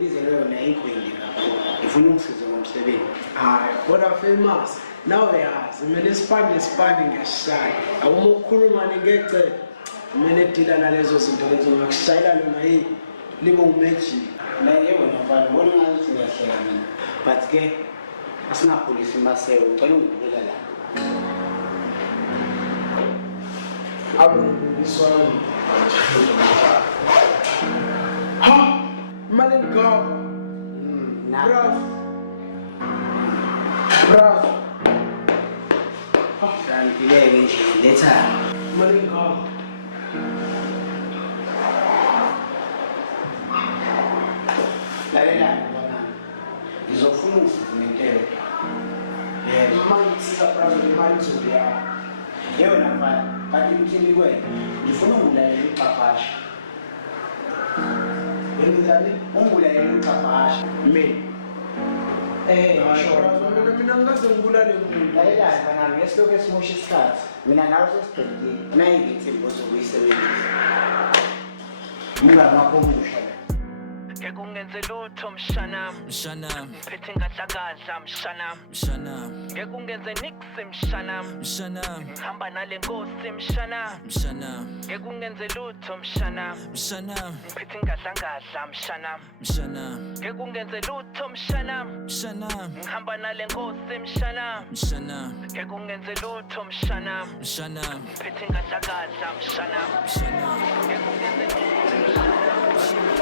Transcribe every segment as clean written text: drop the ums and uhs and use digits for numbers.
ngibizele yona ayikho yini kakhulu. Ngifuna ungisize ngomsebenzi. Hayi, kodwa famous. Nawe yazi, mina isipande ngiyashaya. Awumukhuluma ngecele. Mina edila nalezo zinto lezo ngakushayela lona yini? Libe umagic. La yebo nabani, wona ngathi ngiyahleka mina. But ke asingapholisi maseko, ngicela ungibukela la. Abukiswana. Ha! Malenga. Brav. Santileke nje letha. Malenga. Lalela bana. Ngizofuna ukusizimentela. Yebo, Mangisiza brav imali zobuya. yebo nabani, kanti mthini kwena. Ngifuna ungulalela uxhaphashi. Wenzani? Ungulalela uxhaphashi. Mina. Mina ngikaze ngibulale umuntu. Lalela bana, ngesilokho esimosha isikhathi. Mina nawe sesiqedile. Nayi ngithemba uzokuyisebenzisa. Mngani wakho omusha. Ngekungenze lutho mshanam phethe ngadlakadla mshanam ngekungenze nix mshanam ngihamba nale nkosi mshanam ngekungenze lutho mshanam phethe ngadlakadla mshanam ngekungenze lutho mshanam ngihamba nale nkosi mshanam ngekungenze lutho mshanam phethe ngadlakadla mshanam ngekungenze lutho mshanam.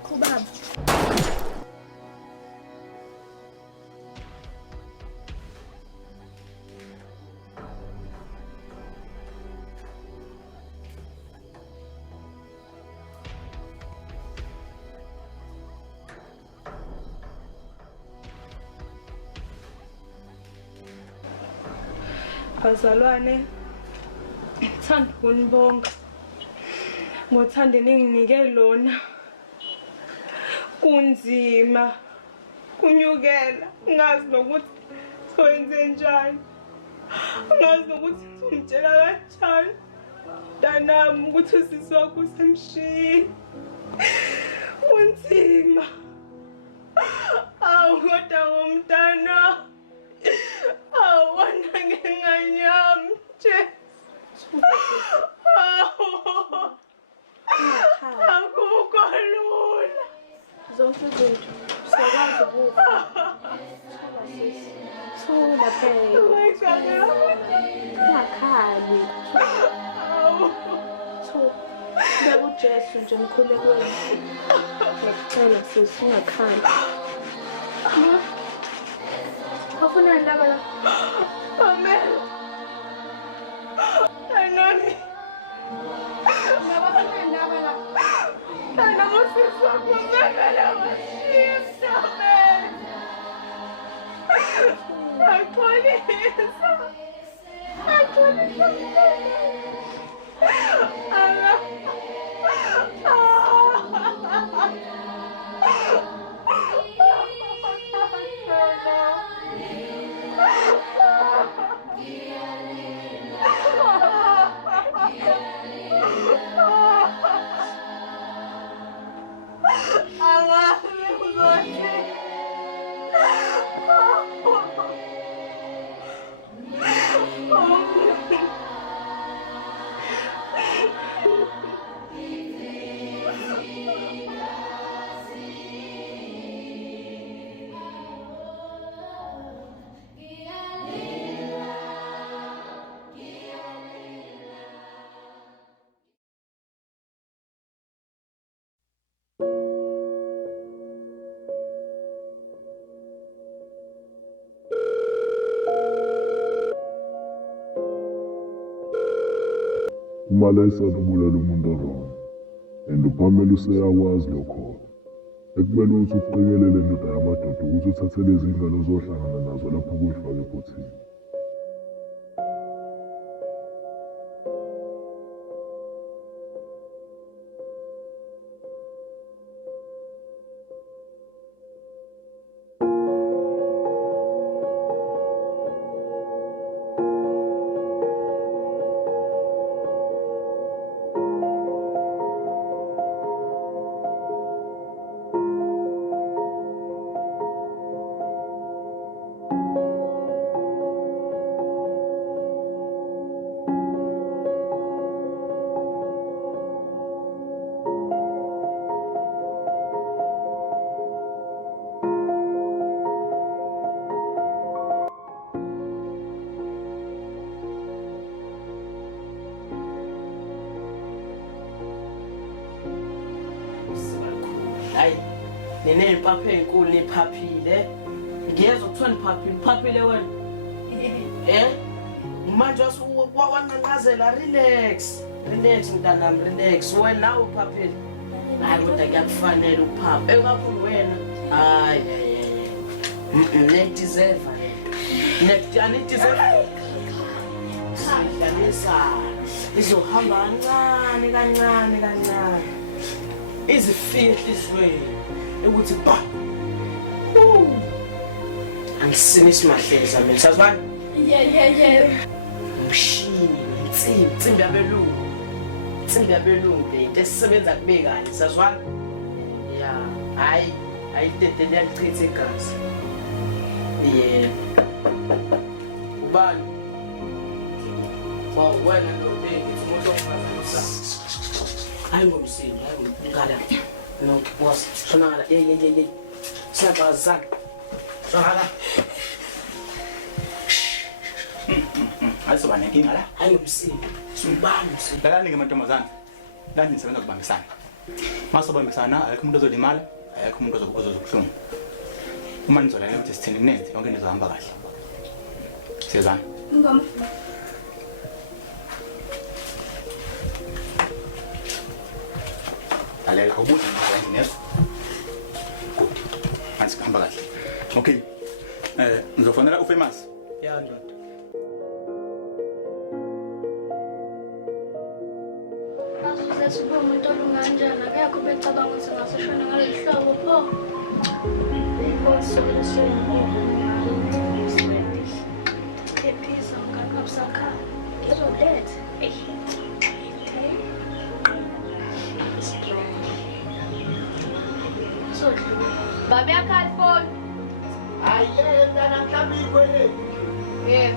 Kubaba. Bazalwane, ngithanda ukunibonga ngothando ninginike lona. Kunzima kunyukela ngazi nokuthi soyenze njani, ngazi nokuthi ngizomtshela kanjani mntanami ukuthi usisi wakho usemshini. Kunzima awu kodwa ngomntana awona ngenganyami nje. Akukho lula. Zonke izinto siyakwazi ukufa. Thula phela. Ungakhali. Thula uJesu nje mkhulekweni. Ngiyacela sisi ungakhali. Afuna ndaba la. Amen. Anani. Ngaba ndaba la. Ana musisi wakho ngeke washisa amen. Axolisa. Axolisa. Umalayisa ubulala umuntu wrong and uPamela useyakwazi lokho ekumele ukuthi ufikelele indoda yamadoda ukuthi uthathe lezi ngane ozohlangana nazo lapho kuyifake ebhothini. Hayi, nenempaphe enkulu iphaphile. Ngiyezwa kuthiwa niphaphile wena. Manje wawanqanqazela relax. Relax mntanami, relax. Wena uphaphile. Hayi kodwa kuyakufanele uphaphe. Engakhulu wena. Hayi. Nedeserve. Nedeserve. Sidlalisa. Izohamba kancane. Izifihla isizwe ukuthi ba. Angisini isimahleza mina. Sazibani? Yeah. Umshini, insimbi yabelungu. Insimbi yabelungu le into esisebenza kube kanje. Sazibani? Yeah. Hayi idede liyakuchitha igazi. Yeah. Ubani? Wena lo bheki umuntu ongazisa. Hayi ngomsini, ngala. No, boss. Sonala, yeah. Siyabazana. Sonala. Ayisoba nenkinga la. Hayi ngomsini. Subani msini. Lalani ngemantombazana. La nisebenza ukubambisana. Masobambisana ayikho umuntu ozolimala, ayikho umuntu ozokubuhlungu. Uma nizolana ukuthi sithini kunenze yonke into izohamba kahle. Siyezwana. Ngoma. Lalela ubuthi ngizokwenza. Good. Manje kuhamba kahle. Okay. Ngizofonela uFamous. Yeah, ndoda. Asize umuntu olunganjani akekho becabanga ukuthi ngasishona ngaleli hlobo pho. Ephisa ngani kabusakha. Ngizoletha. So, babe yakhala phone. Aye, mntana mhlambi ikwele. Yeah.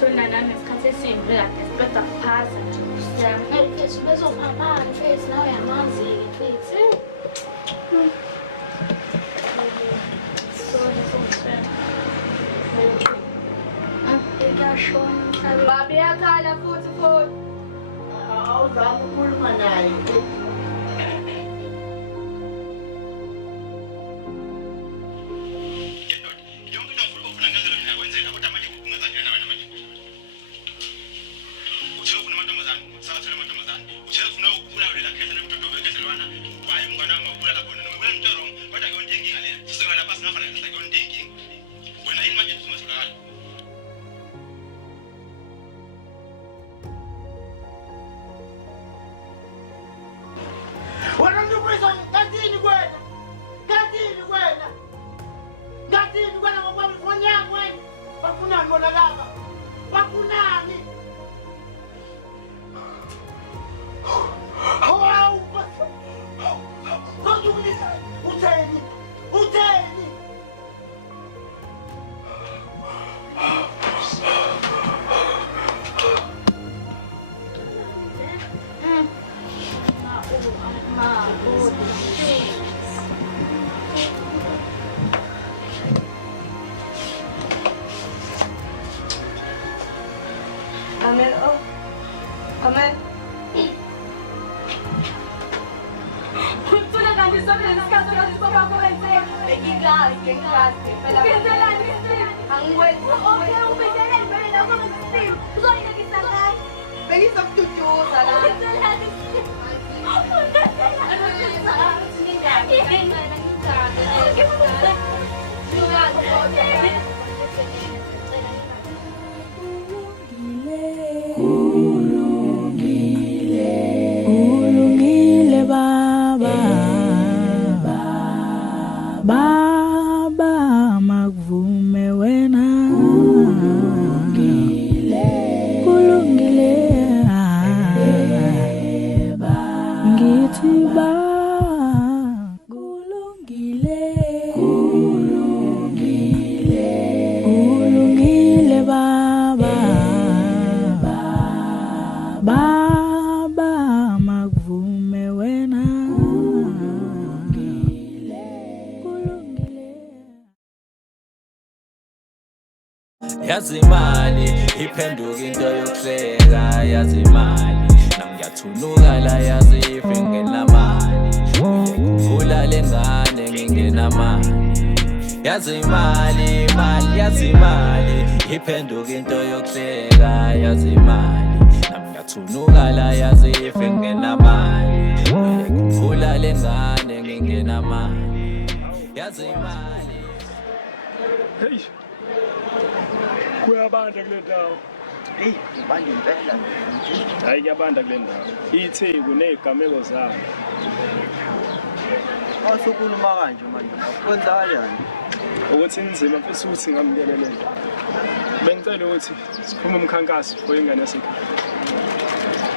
Shona nami isikhathi esimbi kade siqeda kuphaza nje. Mfethu bezophamana mfethu nawe uyamazi-ke mfethu. Sorry songiswela. Ngiyashona mhlawumbe. Babe yakhala futhi phone. Awuzama ukukhuluma naye. bafunani bona laba? Bafunani? Hawu! Utheni? Utheni? Amen, oh. Amen. Tuna kanti sonke lesikhathi lasipha kwenze. Ngikazi. Phela kenzelani isiphi? Angikwenzi. Okay, ubizele vele lapho ngesiphi. Uzoyinekisa ngayo. Bengizokududuza la. Kenzelani isiphi? Kulungile baba makuvume wena kulungile ngithi ba kulungile baba makuvume wena yazi imali iphenduka into yokuhleka yazi imali nami ngiyathunuka la yazi ife ngenamali uyekhumbula lengane ngingenamali yazi imali yazi imali iphenduka into yokuhleka yazi imali nami ngiyathunuka la yazi ife ngenamali uyekhumbula lengane ngingenamali yazi imali. Hey. Kuyabanda kule ndawo. Hey, ubanda impela nje. Hayi kuyabanda kule ndawo. Itheku nezigameko zalo. Awusukhuluma kanje manje. Kwenzakalani? Ukuthi inzima mfisa ukuthi ngamkelele nto. Bengicela ukuthi siphume umkhankaso oyingane yasekhaya.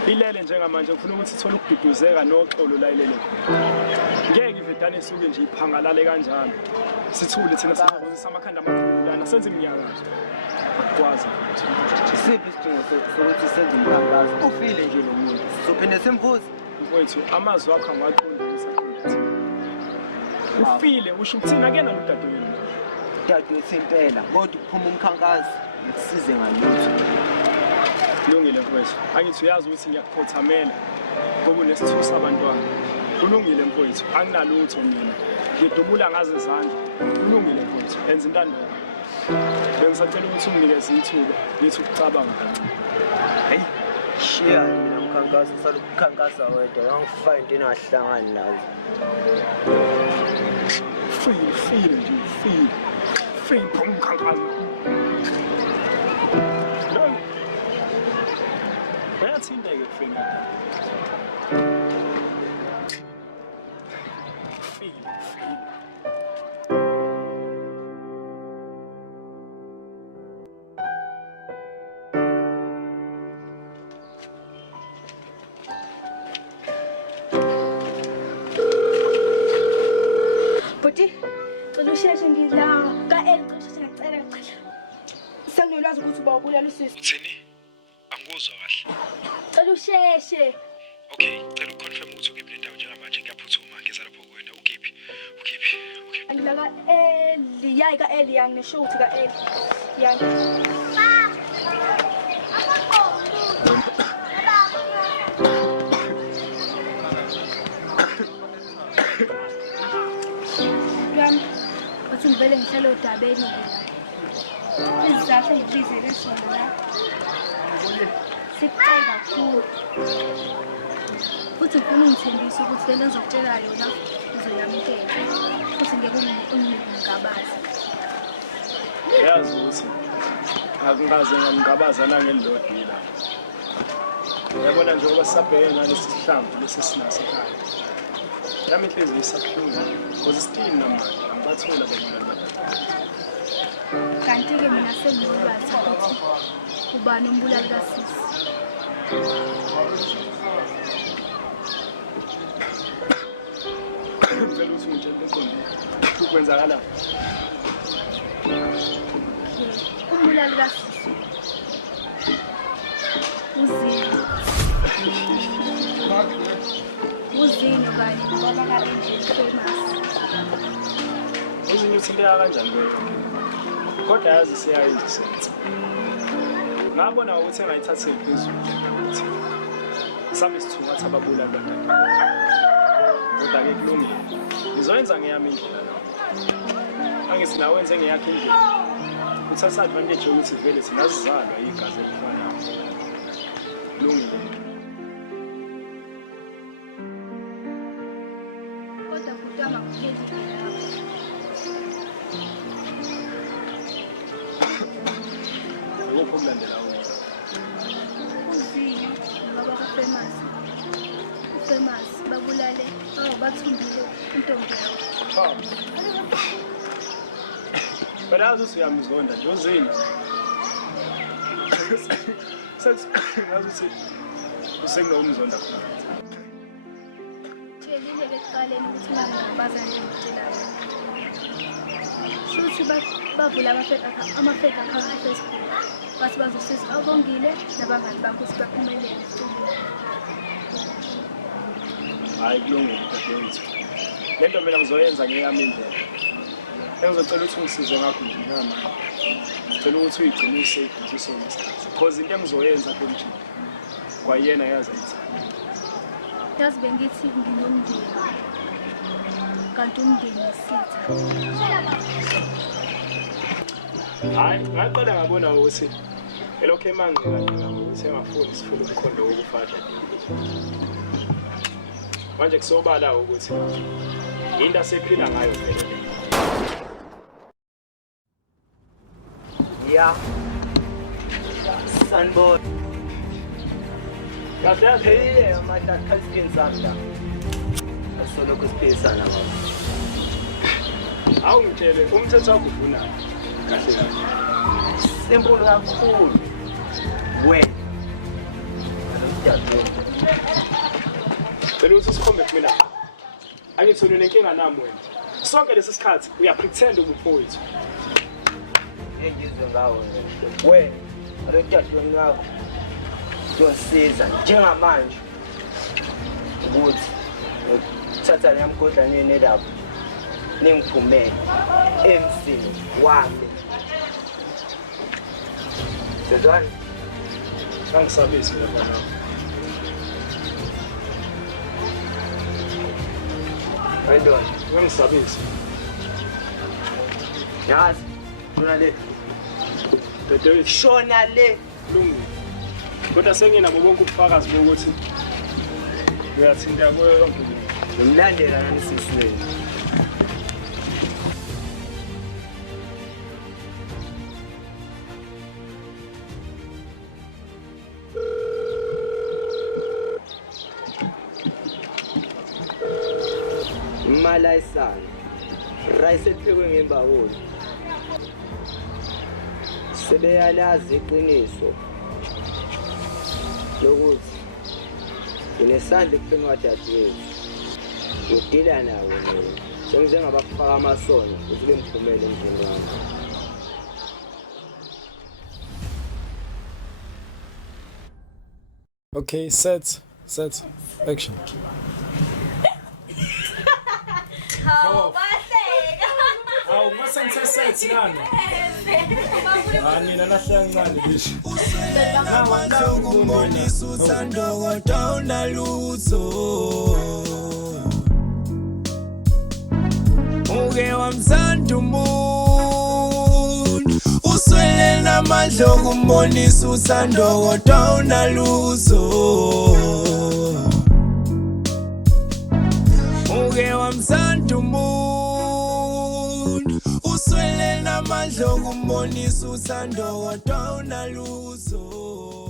Ilele njengamanje ngifuna ukuthi ithole ukududuzeka noxolo la ilele. Ngeke ividane isuke nje iphangalale kanjalo. Sithule thina sisebenzisa amakhanda amakhulu lana senze iminyakazo. Akwazi ukuthi isiphi isidingo sokuthi senze umkhankaso ufile nje lo muntu sophinde simvuze mfowethu amazwi akho angaqondisa qondathi ufile usho ukuthina kena lo dadewenu dadewethu impela kodwa ukuphuma umkhankaso ngikusize ngalutho kulungile mfowethu angithi uyazi ukuthi ngiyakukhothamela ngoba unesithusa sabantwana kulungile mfowethu anginalutho mina ngidubula ngaze izandla kulungile mfowethu enza intando bengisacela ukuthi unginikeze ithuba lithi ukucabanga kancane. Hey, shiya mina umkhankaso salokhu ukukhankasa wedwa angifaya into engahlangani lazo. Feel nje feel phuma umkhankaso. Bayathindeke kufika. Feel. Buti, usheshe ngidla ka-Eli cishe ngicela cha. Senginolwazi ukuthi uba ubulala usisi. Uthini? Angikuzwa kahle. Cela usheshe. Okay, cela uconfirm ukuthi ukephi le ndawo njengamanje ngiyaphuthuma ngeza lapho kuwena. Ukephi? Ngidla ka-Eli, yayi ka-Eli yangi nesho ukuthi ka-Eli. Yangi. Ngivele ngihlale odabeni izizathu engibizele sona la sikucayi kakhulu futhi ngifuna ungithembise ukuthi lento ozokutshela yona uzoyamukela futhi ngeke ungingabazi. Yazi ukuthi akungaze ngamgabaza nangelilodila. Yabona njengoba sisabheke ngalesi sihlambu lesi sinaso ekhaya. Yami inhliziyo isabuhlungu, because still namanje angibatholi ababulali badala. Kanti-ke mina sengilwazi ukuthi ubani umbulali kasisi. Ngicela ukuthi ungitshele eqondile. Ukwenzakala. Umbulali kasisi. Uzini okanye ngoba ka-Angel famous. Uzinyo uthinteka kanjani leyo? Kodwa yazi siyayenza sense. Ngabona ukuthi engayithatheli phezulu ukuthi sami sithungatha ababulali bantwana. Kodwa-ke kulungile. Ngizoyenza ngeyami indlela lapho. Angithi nawenze ngeyakho indlela. Uthatha advantage yokuthi vele singazizalwa igazi elifanayo. Kulungile. Kodwa futhi angakupheli Akukho okulandela Uzini ngoba ka-famous. U-famous babulale bathumbile intombi yakho. Phela yazi ukuthi uyamzonda nje uzini. Ngazi ukuthi usenginomzonda khona. Tshelile-ke ekuqaleni ukuthi ungangabaza nje ngitshelayo. Shuthi bavula ama-fake account ku-Facebook. Bathi bazosiza abongile nabangani bakho ukuthi baphumelele estudiyo. Hayi kulungile dadewethu. Le nto mina ngizoyenza ngeyami indlela. Engizocela ukuthi ungisize ngakho nje ngamanje. Ngicela ukuthi uyigcine usafe ngaso sonke isikhathi. Because into engizoyenza nje kwayena yazi ayithi. Yazi bengithi nginomndeni. Kanti umndeni Nesitha. Hayi, ngaqala ngabona ukuthi elokho emangqika ukuthi engafuni sifuna umkhondo wokufahla. Manje kusobala ukuthi into asephila ngayo vele. Yeah. Sunboy. Hey, mata kasiphezana. Asoloko siphezana baba. Awungitshele umthetho wakho ufunani? Kahle kahle. Simple kakhulu. Wena. Phela ukuthi sikhombe kumina. Angithole nenkinga nami wena. Sonke lesi sikhathi uyapretend ubuphoyithu. Engizwe ngawo wena. Alodadweni wakho. Uyosiza njengamanje. Ukuthi uthatha neyamgodlanyeni lapho. Ningiphumele emsini wami. Sezwana Angisabisi lapha nawe. Ayidona. Angisabisi. Yazi, shona le. Dadewethu Shona le. kulungile. Kodwa senginabo bonke ubufakazi bokuthi uyathinta kuyo yonke into. Ngimlandela nani sisweni. Malayisana. Rice ephekwe ngembawoni. Sebeyalazi iqiniso lokuthi unesandla ekufeni kwadadewethu. Udila nawo mina. Sengize ngabafaka amasono ukuthi bemphumele emzini wami. Okay, set, action. Awu masengithe set nami. Mina nahlangani bisho. Ngakubonisa uthando kodwa unalutho. Uke wamthanda umuntu uswele namandla okumbonisa uthando kodwa unalutho. Uke wamthanda umuntu uswele namandla okumbonisa uthando kodwa unalutho.